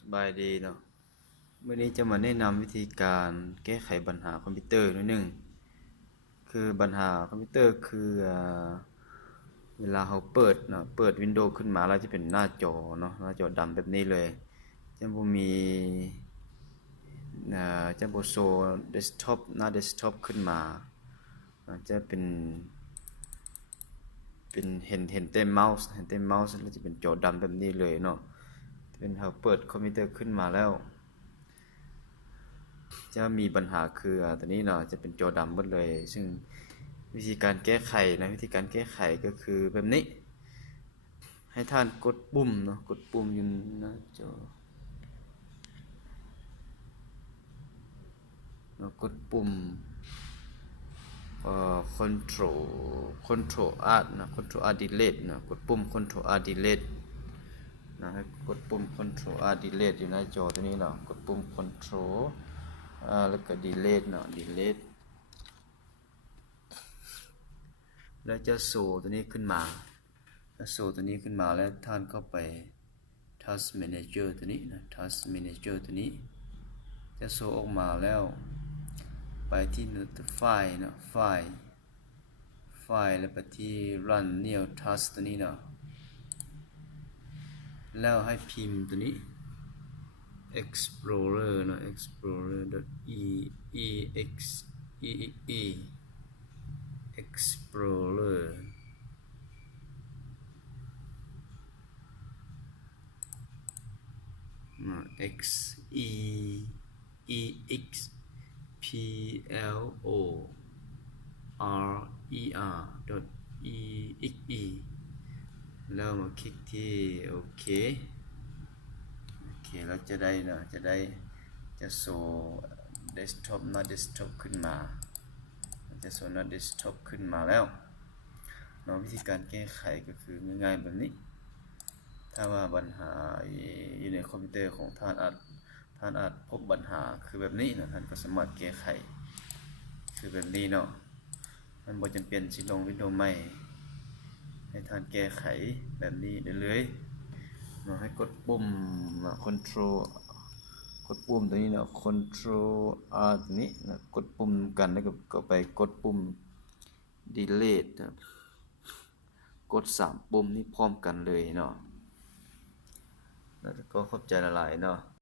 สบายดีเนาะวันนี้จะมาแนะนำวิธีการแก้ไขปัญหาคอมพิวเตอร์นิดนึงคือปัญหาคอมพิวเตอร์คือเวลาเราเปิดเนาะเปิดวินโดว์ขึ้นมาแล้วจะเป็นหน้าจอเนาะหน้าจอดำแบบนี้เลยจะบ่มีจะบ่โชว์เดสก์ท็อปหน้าเดสก์ท็อปขึ้นมาจะเป็นเห็นแต่เมาส์แล้วจะเป็นจอดำแบบนี้เลยเนาะเป็นเราเปิดคอมพิวเตอร์ขึ้นมาแล้วจะมีปัญหาคือตัวนี้เนาะจะเป็นจอดำหมดเลยซึ่งวิธีการแก้ไขก็คือแบบนี้ให้ท่านกดปุ่มเนาะกดปุ่มอยู่หน้าจอเนาะกดปุ่มcontrol alt นะ control alt delete นะกดปุ่ม control alt delete นะให้กดปุ่ม control alt delete อยู่หน้าจอตัวนี้เนาะกดปุ่ม control แล้วก็ delete เนาะ delete แล้วจะโชว์ตัวนี้ขึ้นมาแล้วท่านเข้าไป task manager ตัวนี้นะ task manager ตัวนี้จะโชว์ออกมาแล้วไปที่ notify นะ ไฟล์แล้วไปที่ run new task ตัวนี้เนาะแล้วให้พิมพ์ตัวนี้ explorer เนาะ explorer.exe explorer x e e x p l o r e r e x e แล้วมาคลิกที่โอเคแล้วจะได้นะจะโชว์เดสก์ท็อปหน้าเดสก์ท็อปขึ้นมาจะโชว์หน้าเดสก์ท็อปขึ้นมาแล้วเนาะวิธีการแก้ไขก็คือง่ายๆแบบนี้ถ้าว่าปัญหาอยู่ในคอมพิวเตอร์ของท่านอาจพบปัญหาคือแบบนี้นะท่านก็สามารถแก้ไขคือแบบนี้เนาะมันบ่จำเป็นสิลงวิดีโอใหม่ให้ท่านแก้ไขแบบนี้ได้เลยเนาะให้กดปุ่มcontrol กดปุ่มตัวนี้เนาะ control R ตัวนี้นะกดปุ่มกันแล้วก็ไปกดปุ่ม delete นะกด3ปุ่มนี้พร้อมกันเลยเนาะแล้วก็เข้าใจละลายเนาะ